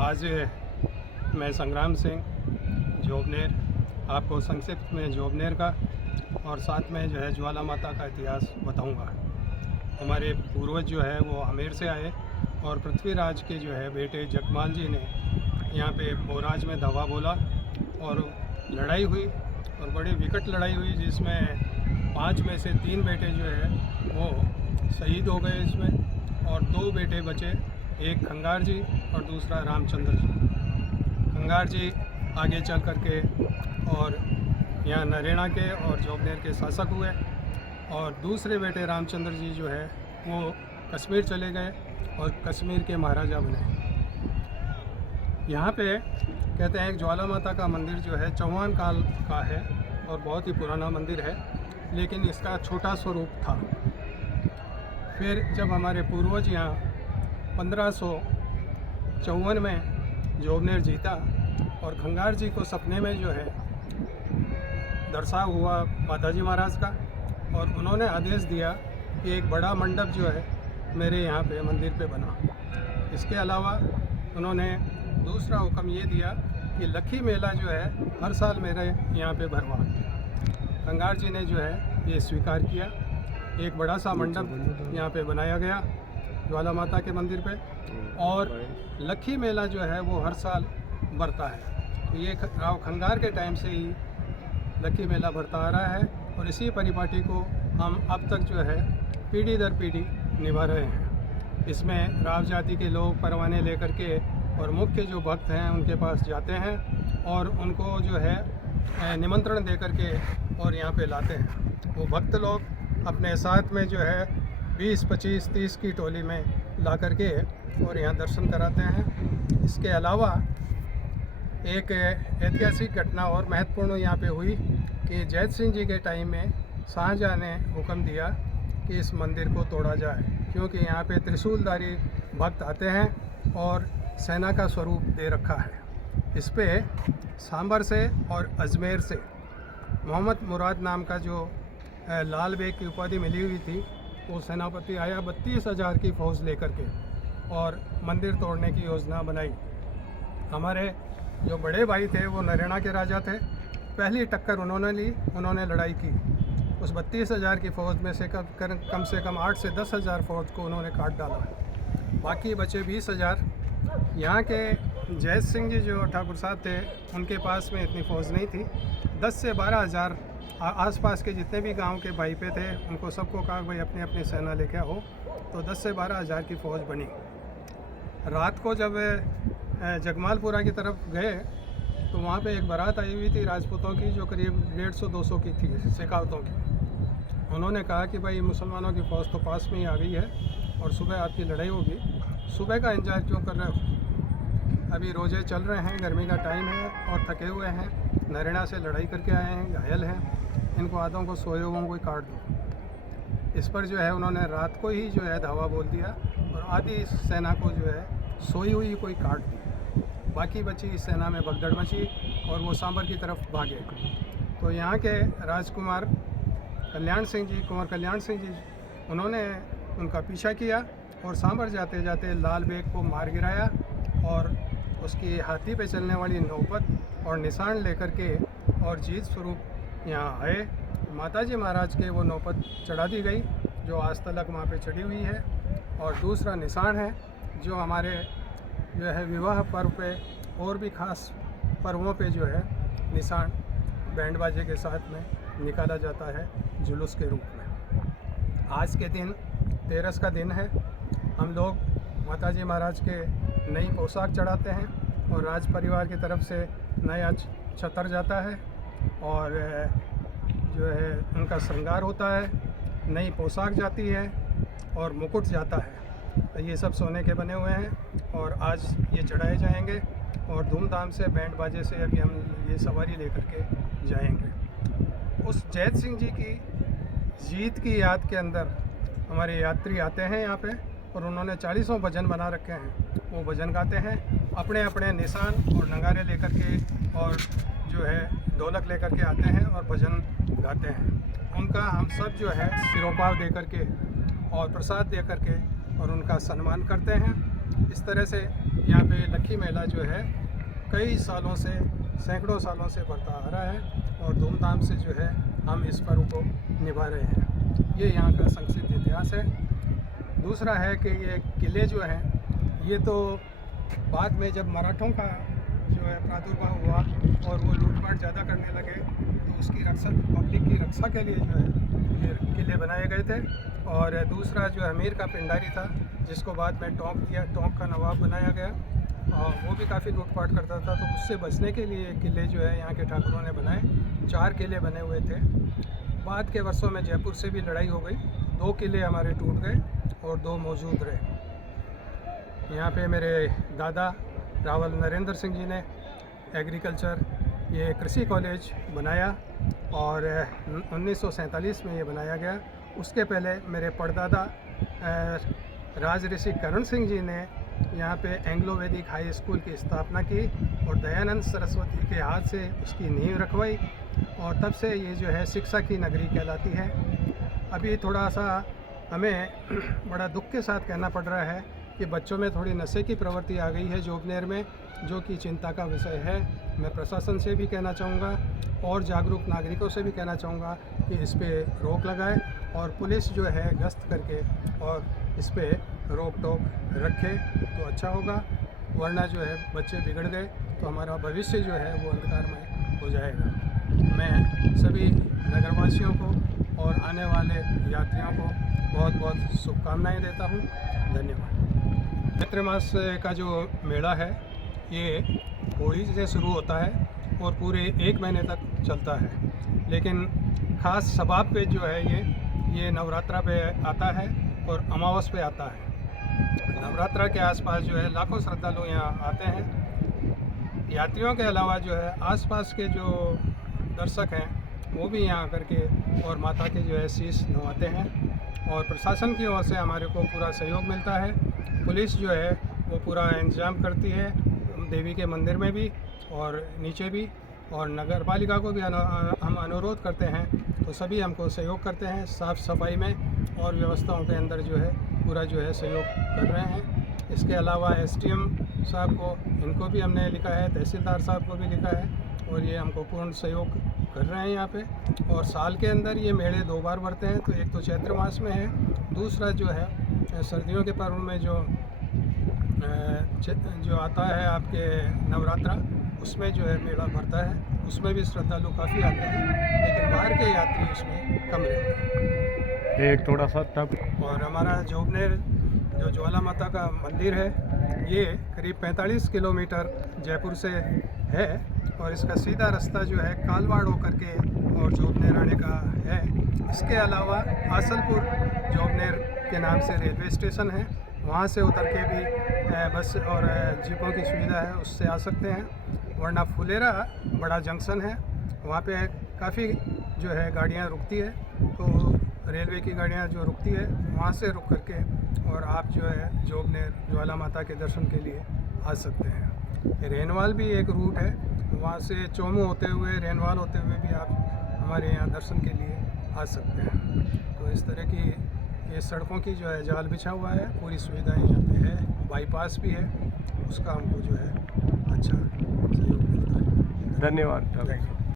आज मैं संग्राम सिंह जोबनेर आपको संक्षिप्त में जोबनेर का और साथ में जो है ज्वाला माता का इतिहास बताऊंगा। हमारे पूर्वज जो है वो आमेर से आए और पृथ्वीराज के जो है बेटे जगमाल जी ने यहाँ पे बोराज में दवा बोला और लड़ाई हुई और बड़ी विकट लड़ाई हुई, जिसमें 5 में से 3 बेटे जो है वो शहीद हो गए इसमें और 2 बेटे बचे, एक खंगार जी और दूसरा रामचंद्र जी। खंगार जी आगे चल करके और यहाँ नरेना के और जोबनेर के शासक हुए और दूसरे बेटे रामचंद्र जी जो है वो कश्मीर चले गए और कश्मीर के महाराजा बने। यहाँ पे कहते हैं ज्वाला माता का मंदिर जो है चौहान काल का है और बहुत ही पुराना मंदिर है, लेकिन इसका छोटा स्वरूप था। फिर जब हमारे पूर्वज यहाँ 1554 में जोबनेर जीता और खंगार जी को सपने में जो है दर्शा हुआ माताजी महाराज का, और उन्होंने आदेश दिया कि एक बड़ा मंडप जो है मेरे यहाँ पे मंदिर पे बना। इसके अलावा उन्होंने दूसरा हुक्म ये दिया कि लखी मेला जो है हर साल मेरे यहाँ पे भरवा। खंगार जी ने जो है ये स्वीकार किया। एक बड़ा सा मंडप यहाँ पे बनाया गया ज्वाला माता के मंदिर पे, और लखी मेला जो है वो हर साल भरता है। ये राव खंगार के टाइम से ही लखी मेला भरता आ रहा है और इसी परिपाटी को हम अब तक जो है पीढ़ी दर पीढ़ी निभा रहे हैं। इसमें राव जाति के लोग परवाने लेकर के और मुख्य जो भक्त हैं उनके पास जाते हैं और उनको जो है निमंत्रण दे करके और यहाँ पे लाते हैं। वो भक्त लोग अपने साथ में जो है 20, 25, 30 की टोली में ला करके और यहाँ दर्शन कराते हैं। इसके अलावा एक ऐतिहासिक घटना और महत्वपूर्ण यहाँ पे हुई कि जैत सिंह जी के टाइम में शाहजहाँ ने हुक्म दिया कि इस मंदिर को तोड़ा जाए, क्योंकि यहाँ पे त्रिशूलधारी भक्त आते हैं और सेना का स्वरूप दे रखा है। इस पे सांबर से और अजमेर से मोहम्मद मुराद नाम का जो लाल बेग की उपाधि मिली हुई थी, वो सेनापति आया 32,000 की फौज लेकर के और मंदिर तोड़ने की योजना बनाई। हमारे जो बड़े भाई थे वो नरेना के राजा थे, पहली टक्कर उन्होंने ली, उन्होंने लड़ाई की। उस 32,000 की फ़ौज में से कम से कम 8 से 10,000 फ़ौज को उन्होंने काट डाला। बाकी बचे 20,000। यहाँ के जैत सिंह जी जो ठाकुर साहब थे उनके पास में इतनी फ़ौज नहीं थी। 10 से 12,000 आसपास के जितने भी गांव के भाई पे थे उनको सबको कहा भाई अपनी अपनी सेना लेके आओ, तो 10 से 12,000 की फ़ौज बनी। रात को जब जगमालपुरा की तरफ गए तो वहाँ पे एक बारात आई हुई थी राजपूतों की जो करीब 150-200 की थी, शेखावतों की। उन्होंने कहा कि भाई मुसलमानों की फ़ौज तो पास में ही आ गई है और सुबह आपकी लड़ाई होगी, सुबह का इंतजार क्यों कर रहे हो? अभी रोज़े चल रहे हैं, गर्मी का टाइम है और थके हुए हैं, नरेना से लड़ाई करके आए हैं, घायल हैं, इनको आधों को सोए हुओं को काट दो। इस पर जो है उन्होंने रात को ही जो है धावा बोल दिया और आधी सेना को जो है सोई हुई कोई काट दी। बाकी बची सेना में भगदड़ मची और वो सांबर की तरफ भागे। तो यहाँ के राजकुमार कल्याण सिंह जी, कुंवर कल्याण सिंह जी, उन्होंने उनका पीछा किया और सांबर जाते जाते लाल बेग को मार गिराया और उसकी हाथी पे चलने वाली नौबत और निशान लेकर के और जीत स्वरूप यहाँ आए। माताजी महाराज के वो नौबत चढ़ा दी गई जो आज तक वहाँ पे चढ़ी हुई है। और दूसरा निशान है जो हमारे जो है विवाह पर्व पे और भी ख़ास पर्वों पे जो है निशान बैंड बाजे के साथ में निकाला जाता है जुलूस के रूप में। आज के दिन तेरस का दिन है। हम लोग माताजी महाराज के नई पोशाक चढ़ाते हैं और राज परिवार की तरफ से नया छतर जाता है और जो है उनका श्रृंगार होता है, नई पोशाक जाती है और मुकुट जाता है। ये सब सोने के बने हुए हैं और आज ये चढ़ाए जाएंगे और धूमधाम से बैंड बाजे से अभी हम ये सवारी लेकर के जाएंगे। उस जैत सिंह जी की जीत की याद के अंदर हमारे यात्री आते हैं यहाँ पे और उन्होंने 40 भजन बना रखे हैं। वो भजन गाते हैं अपने अपने निशान और नगारे लेकर के और जो है ढोलक लेकर के आते हैं और भजन गाते हैं। उनका हम सब जो है सिरोपाव दे करके और प्रसाद दे करके और उनका सम्मान करते हैं। इस तरह से यहाँ पे लक्की मेला जो है कई सालों से, सैकड़ों सालों से बढ़ता आ रहा है और धूमधाम से जो है हम इस पर्व को निभा रहे हैं। ये यहाँ का संक्षिप्त इतिहास है। दूसरा है कि ये किले जो हैं, ये तो बाद में जब मराठों का जो है प्रादुर्भाव हुआ और वो लूटपाट ज़्यादा करने लगे तो उसकी रक्षा, पब्लिक की रक्षा के लिए जो है ये किले बनाए गए थे। और दूसरा जो अमीर का पिंडारी था, जिसको बाद में टोंक का नवाब बनाया गया, और वो भी काफ़ी लूटपाट करता था, तो उससे बचने के लिए किले जो है यहाँ के ठाकुरों ने बनाए। 4 किले बने हुए थे। बाद के वर्षों में जयपुर से भी लड़ाई हो गई, 2 किले हमारे टूट गए और 2 मौजूद रहे। यहाँ पे मेरे दादा रावल नरेंद्र सिंह जी ने एग्रीकल्चर, ये कृषि कॉलेज बनाया और 1947 में ये बनाया गया। उसके पहले मेरे परदादा राज ऋषि करण सिंह जी ने यहाँ पे एंग्लो वैदिक हाई स्कूल की स्थापना की और दयानंद सरस्वती के हाथ से उसकी नींव रखवाई और तब से ये जो है शिक्षा की नगरी कहलाती है। अभी थोड़ा सा हमें बड़ा दुख के साथ कहना पड़ रहा है कि बच्चों में थोड़ी नशे की प्रवृत्ति आ गई है जोबनेर में, जो कि चिंता का विषय है। मैं प्रशासन से भी कहना चाहूँगा और जागरूक नागरिकों से भी कहना चाहूँगा कि इस पे रोक लगाए और पुलिस जो है गश्त करके और इस पे रोक टोक रखे तो अच्छा होगा, वरना जो है बच्चे बिगड़ गए तो हमारा भविष्य जो है वो अंधकारमय हो जाएगा। मैं सभी नगरवासियों को और आने वाले यात्रियों को बहुत बहुत शुभकामनाएं देता हूँ। धन्यवाद। चैत्र मास का जो मेला है ये होली से शुरू होता है और पूरे 1 महीने तक चलता है, लेकिन ख़ास शबाब पे जो है ये नवरात्रा पे आता है और अमावस पे आता है। नवरात्रा के आसपास जो है लाखों श्रद्धालु यहाँ आते हैं। यात्रियों के अलावा जो है आसपास के जो दर्शक हैं वो भी यहाँ आकर के और माता के जो है शीश नवाते हैं और प्रशासन की ओर से हमारे को पूरा सहयोग मिलता है। पुलिस जो है वो पूरा इंतजाम करती है देवी के मंदिर में भी और नीचे भी, और नगर पालिका को भी हम अनुरोध करते हैं तो सभी हमको सहयोग करते हैं साफ़ सफाई में और व्यवस्थाओं के अंदर जो है पूरा जो है सहयोग कर रहे हैं। इसके अलावा SDM साहब को, इनको भी हमने लिखा है, तहसीलदार साहब को भी लिखा है और ये हमको पूर्ण सहयोग कर रहे हैं यहाँ पे। और साल के अंदर ये मेले 2 बार बढ़ते हैं, तो एक तो चैत्र मास में है, दूसरा जो है सर्दियों के पर्व में जो आता है आपके नवरात्रा, उसमें जो है मेला भरता है। उसमें भी श्रद्धालु काफ़ी आते हैं, लेकिन बाहर के यात्री उसमें कम रहते हैं। एक थोड़ा सा तब और हमारा जोबनेर जो ज्वाला माता का मंदिर है ये करीब 45 किलोमीटर जयपुर से है और इसका सीधा रास्ता जो है कालवाड़ होकर के और जोबनेर आने का है। इसके अलावा आसलपुर जोबनेर के नाम से रेलवे स्टेशन है, वहाँ से उतर के भी बस और जीपों की सुविधा है, उससे आ सकते हैं। वरना फुलेरा बड़ा जंक्शन है, वहाँ पे काफ़ी जो है गाड़ियाँ रुकती है, तो रेलवे की गाड़ियाँ जो रुकती है वहाँ से रुक करके और आप जो है जोबनेर ज्वाला माता के दर्शन के लिए आ सकते हैं। रेनवाल भी एक रूट है, वहाँ से चोमू होते हुए रेनवाल होते हुए भी आप हमारे यहाँ दर्शन के लिए आ सकते हैं। तो इस तरह की ये सड़कों की जो है जाल बिछा हुआ है, पूरी सुविधाएं यहाँ पे है, बाईपास भी है, उसका हमको जो है अच्छा सहयोग मिलता है। धन्यवाद।